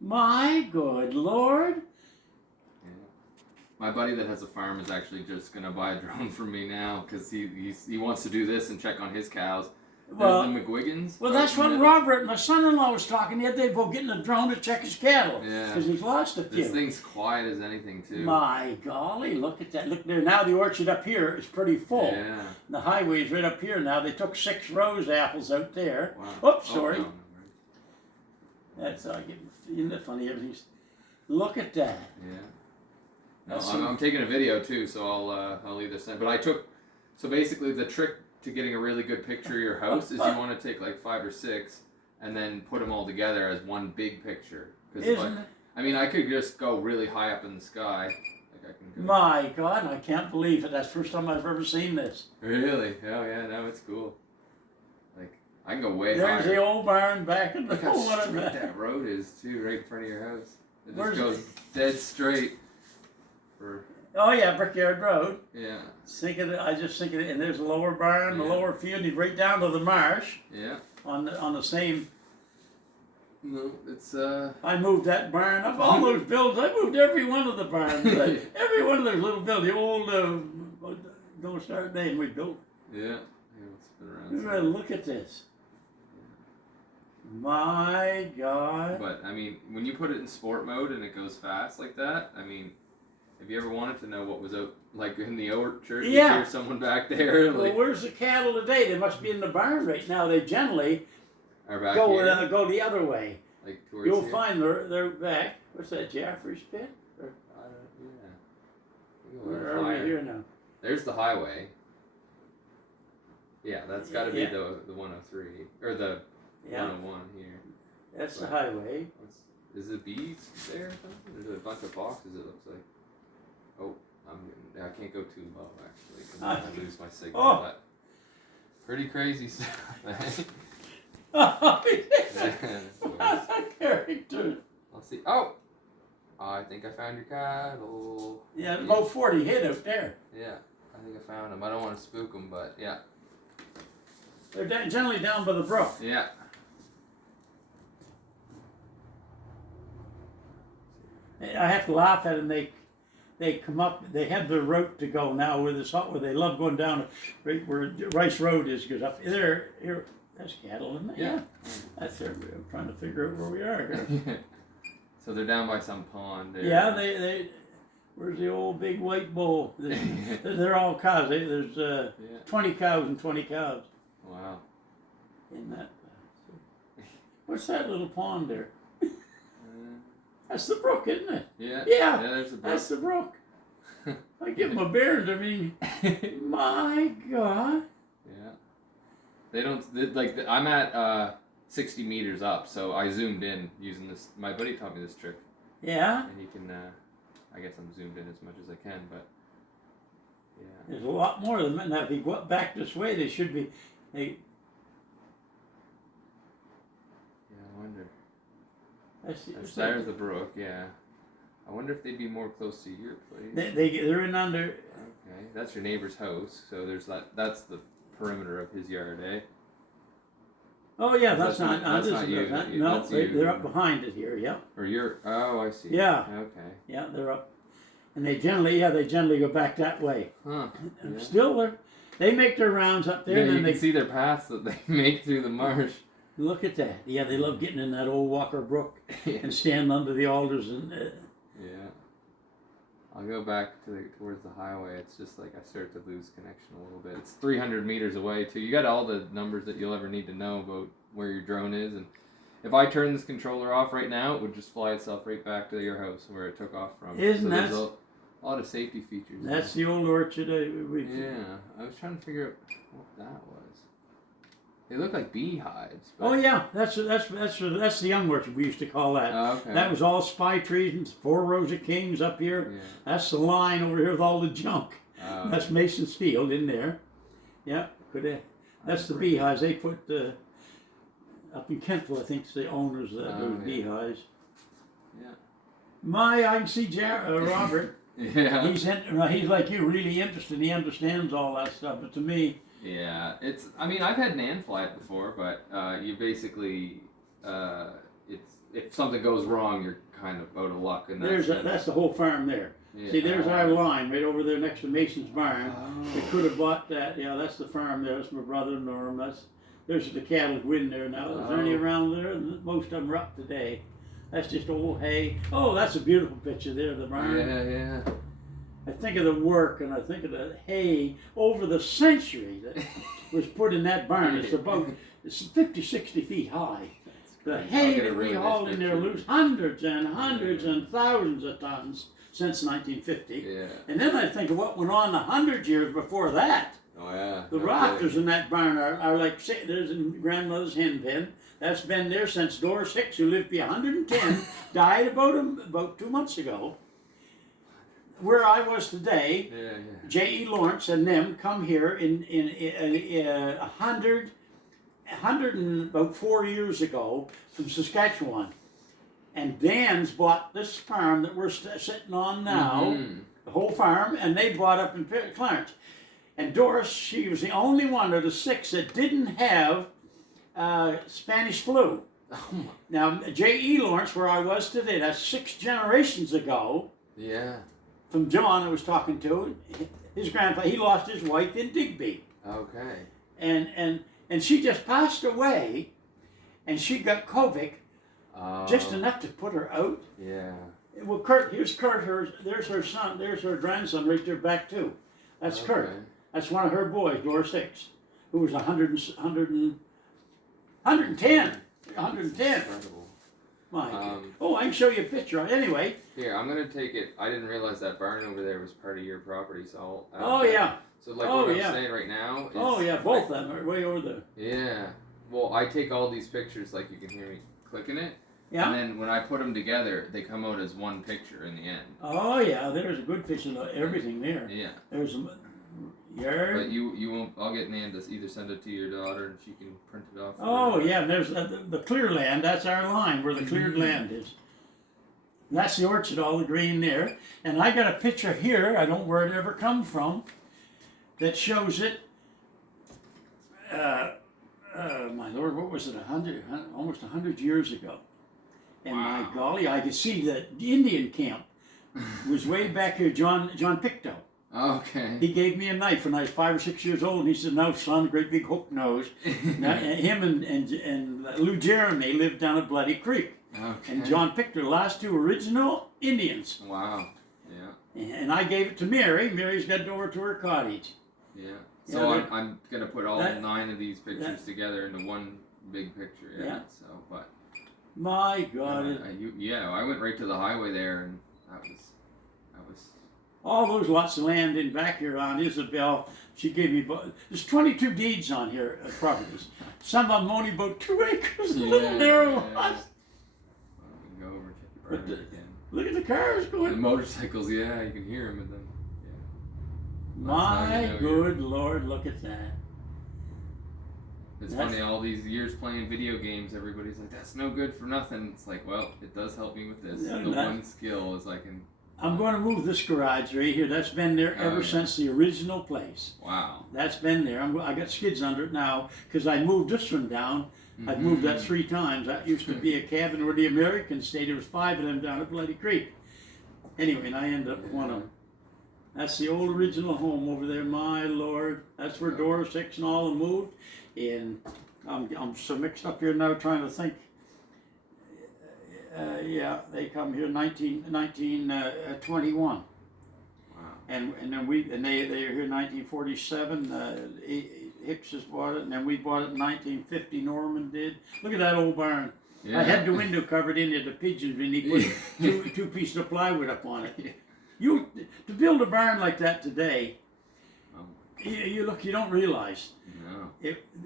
My good Lord. Yeah. My buddy that has a farm is actually just gonna buy a drone from me now because he wants to do this and check on his cows. Well, the McGuigans. Well, that's what Robert, my son-in-law, was talking the other day about getting a drone to check his cattle. Yeah. Because he's lost a few. This thing's quiet as anything, too. My golly, look at that. Look there. Now the orchard up here is pretty full. Yeah. The highway's right up here now. They took 6 rose apples out there. Wow. Oops, sorry. Oh, no. That's isn't it funny? Everything's. Look at that. Yeah. No, I'm taking a video, too, so I'll leave this in. But so basically the trick to getting a really good picture of your house is you want to take like 5 or 6 and then put them all together as one big picture. I mean, I could just go really high up in the sky. Like I can go. My God, I can't believe it. That's the first time I've ever seen this. Really? Oh yeah, no, it's cool. Like I can go way There's higher. the old barn back in the Look how straight that road is too, right in front of your house. It just goes dead straight. Oh yeah, Brickyard Road. Yeah. I just think of it, and there's a lower barn, the lower field, and right down to the marsh. Yeah. On the same. No, it's I moved that barn up. All those builds. I moved every one of the barns. Every one of those little builds. The old don't start name we built. Yeah. It's been around. Look at this. My God. But I mean, when you put it in sport mode and it goes fast like that, I mean. If you ever wanted to know what was out, like in the orchard, you hear someone back there. Well, where's the cattle today? They must be in the barn right now. They generally are back go here. Go the other way. Like towards You'll here? find they're back. What's that, Jaffrey's Pit? Or, yeah. Where are we here now? There's the highway. Yeah, that's got to be the 103 or the 101 here. That's the highway. Is it bees there or something? There's a bunch of boxes. It looks like. Oh, I can't go too low actually because I lose my signal. Oh. But pretty crazy stuff. That's a character. Let's see. Oh, I think I found your cattle. Yeah, about 40 head out there. Yeah, I think I found them. I don't want to spook them, but yeah. They're generally down by the brook. Yeah. I have to laugh at them. They come up. They have the route to go now where they love going down right where Rice Road is. Goes up there. Here, that's cattle, isn't it? Yeah. That's there. I'm trying to figure out where we are here. So they're down by some pond there. Yeah, they. Where's the old big white bull? They're all cows. There's 20 cows and 20 cows. Wow. In that. What's that little pond there? That's the brook, isn't it? Yeah. Yeah. There's the brook. That's the brook. I give them a beard. I mean, my God. Yeah. They don't like. I'm at 60 meters up, so I zoomed in using this. My buddy taught me this trick. Yeah. And you can. I guess I'm zoomed in as much as I can, but. Yeah. There's a lot more of them. Now, if you go back this way, they should be. Yeah, I wonder. There's the brook, yeah. I wonder if they'd be more close to your place. They're in under. Okay, that's your neighbor's house. So there's that's the perimeter of his yard, eh? Oh yeah, that's not you. No, they're up behind it here. Yeah. Or you're. Oh, I see. Yeah. Okay. Yeah, they're up, and they generally go back that way. Huh. Yeah. Still, they make their rounds up there. Yeah, and you then can see their paths that they make through the marsh. Look at that. Yeah, they love getting in that old Walker Brook and standing under the alders and. Yeah. I'll go back towards the highway. It's just like I start to lose connection a little bit. It's 300 meters away too. You got all the numbers that you'll ever need to know about where your drone is, and if I turn this controller off right now, it would just fly itself right back to your house where it took off from. Isn't that? There's a lot of safety features. That's the old orchard. Yeah, I was trying to figure out what that was. They look like beehives. Oh yeah, that's the young orchard we used to call that. Oh, okay. That was all spy trees and 4 rows of kings up here. Yeah. That's the line over here with all the junk. That's Mason's Field in there. Yeah, that's the beehives. They put up in Kentville, I think, it's the owners of those beehives. Yeah. I can see Robert. Yeah. He's like you, really interested. He understands all that stuff. But to me. Yeah, I mean, I've had an ant fly it before, but you basically, if something goes wrong, you're kind of out of luck. And that's the whole farm there. Yeah. See, there's our line right over there next to Mason's barn. Oh. We could have bought that. Yeah, that's the farm there. That's my brother Norm. There's the cattle go in there now. Is there any around there? Most of them are up today. That's just old hay. Oh, that's a beautiful picture there, the barn. Yeah. I think of the work and I think of the hay over the century that was put in that barn. It's 50, 60 feet high. The hay that we hauled in there loose, hundreds and hundreds and thousands of tons since 1950. Yeah. And then I think of what went on 100 years before that. Oh yeah. The rafters in that barn are like, there's in grandmother's hen pen. That's been there since Doris Hicks, who lived to be 110, died about 2 months ago. Where I was today, J.E. Lawrence and them come here in 100 and about 4 years ago from Saskatchewan. And Dan's bought this farm that we're sitting on now, the whole farm, and they bought up in Clarence. And Doris, she was the only one of the 6 that didn't have Spanish flu. Now, J.E. Lawrence, where I was today, that's 6 generations ago. Yeah. From John I was talking to, his grandfather, he lost his wife in Digby. Okay. And she just passed away, and she got COVID, just enough to put her out. Yeah. Well, here's Kurt, there's her son, there's her grandson right there back too. That's Kurt. That's one of her boys, Doris Hicks, who was 110. 110. Incredible. I can show you a picture. Anyway. Here, I'm gonna take it. I didn't realize that barn over there was part of your property, so I'll. Yeah. So like what I'm saying right now. Is both of them are way over there. Yeah. Well, I take all these pictures, like you can hear me clicking it. Yeah. And then when I put them together, they come out as one picture in the end. Oh yeah, there's a good picture of everything there. Yeah. There's a yard. But you won't. I'll get Nan to either send it to your daughter and she can print it off. Oh yeah, there's the clear land. That's our line where the cleared land is. And that's the orchard, all the green there. And I got a picture here. I don't know where it ever come from. That shows it. My Lord, what was it? Almost 100 years ago. And my golly, I could see the Indian camp was way back here. John Pictou. Okay. He gave me a knife when I was 5 or 6 years old, and he said, "Now, son, great big hook nose." Now, him and Lou Jeremy lived down at Bloody Creek. Okay. And John Pictou, the last 2 original Indians. Wow. Yeah. And I gave it to Mary. Mary's got it over to her cottage. Yeah. So I'm gonna put all 9 of these pictures together into one big picture. Yeah. So, but. My God. I went right to the highway there, and that was. All those lots of land in back here on Isabel, she gave me, there's 22 deeds on here of properties. Some of them only about 2 acres, little narrow lots. Well, we can go over to the barn again. Look at the cars going. The motorcycles, you can hear them, and then, My good Lord, look at that. It's funny, all these years playing video games, everybody's like, that's no good for nothing. It's like, well, it does help me with this. The one skill is I can... I'm going to move this garage right here. That's been there ever since the original place. Wow. That's been there. I got skids under it now because I moved this one down. I've moved that 3 times. That used to be a cabin where the Americans stayed. There was 5 of them down at Bloody Creek. Anyway, and I ended up with one of them. That's the old original home over there. My Lord. That's where Doris Hicks and all them moved. And I'm so mixed up here now trying to think. They come here 1921. Wow. And then they were here in 1947. Hicks has bought it, and then we bought it in 1950. Norman did. Look at that old barn. Yeah. I had the window covered in there, the pigeons, and he put two pieces of plywood up on it. To build a barn like that today, you don't realize. No.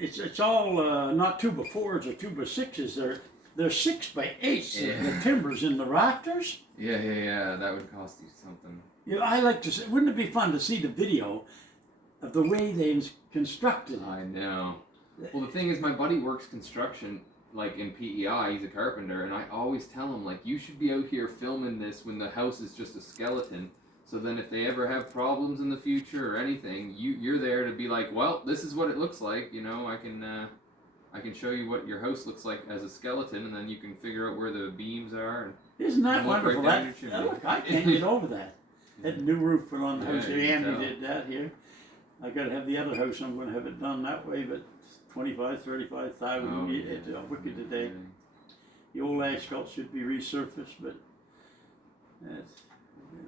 It's all not 2x4s or 2x6s. They're 6x8s. The timbers in the rafters. Yeah. That would cost you something. I like to say, wouldn't it be fun to see the video of the way they constructed it? I know. Well, the thing is, my buddy works construction, like in PEI. He's a carpenter, and I always tell him, like, you should be out here filming this when the house is just a skeleton. So then, if they ever have problems in the future or anything, you're there to be like, well, this is what it looks like. I I can show you what your house looks like as a skeleton, and then you can figure out where the beams are. And Isn't that and look wonderful? right down That, your chimney. look, I can't get over that. That new roof put on the house. Yeah, you can Andy tell. did that here. I got to have the other house. I'm going to have it done that way, but 25, 35,000. Oh, It's yeah. wicked today. The old asphalt should be resurfaced, but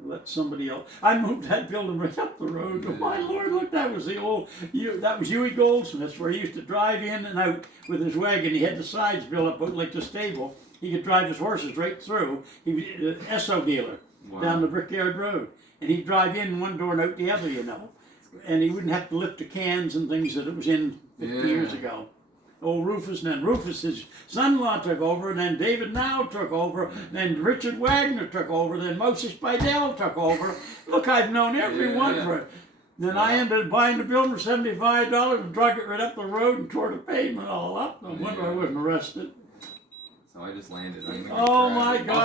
let somebody else. I moved that building right up the road. Oh, my Lord, look, that was the old. That was Huey Goldsmith's, where he used to drive in and out with his wagon. He had the sides built up like the stable. He could drive his horses right through. He was an Esso dealer down the Brickyard Road, and he'd drive in one door and out the other, you know. And he wouldn't have to lift the cans and things that it was in 50 years ago. Old Rufus, and then Rufus's son-in-law took over, and then David Now took over, then Richard Wagner took over, then Moses Bidell took over. Look, I've known everyone for it. Then I ended up buying the building for $75 and drug it right up the road and tore the pavement all up. No wonder I wasn't arrested. So I just landed. I'm gonna Oh grab my it. God.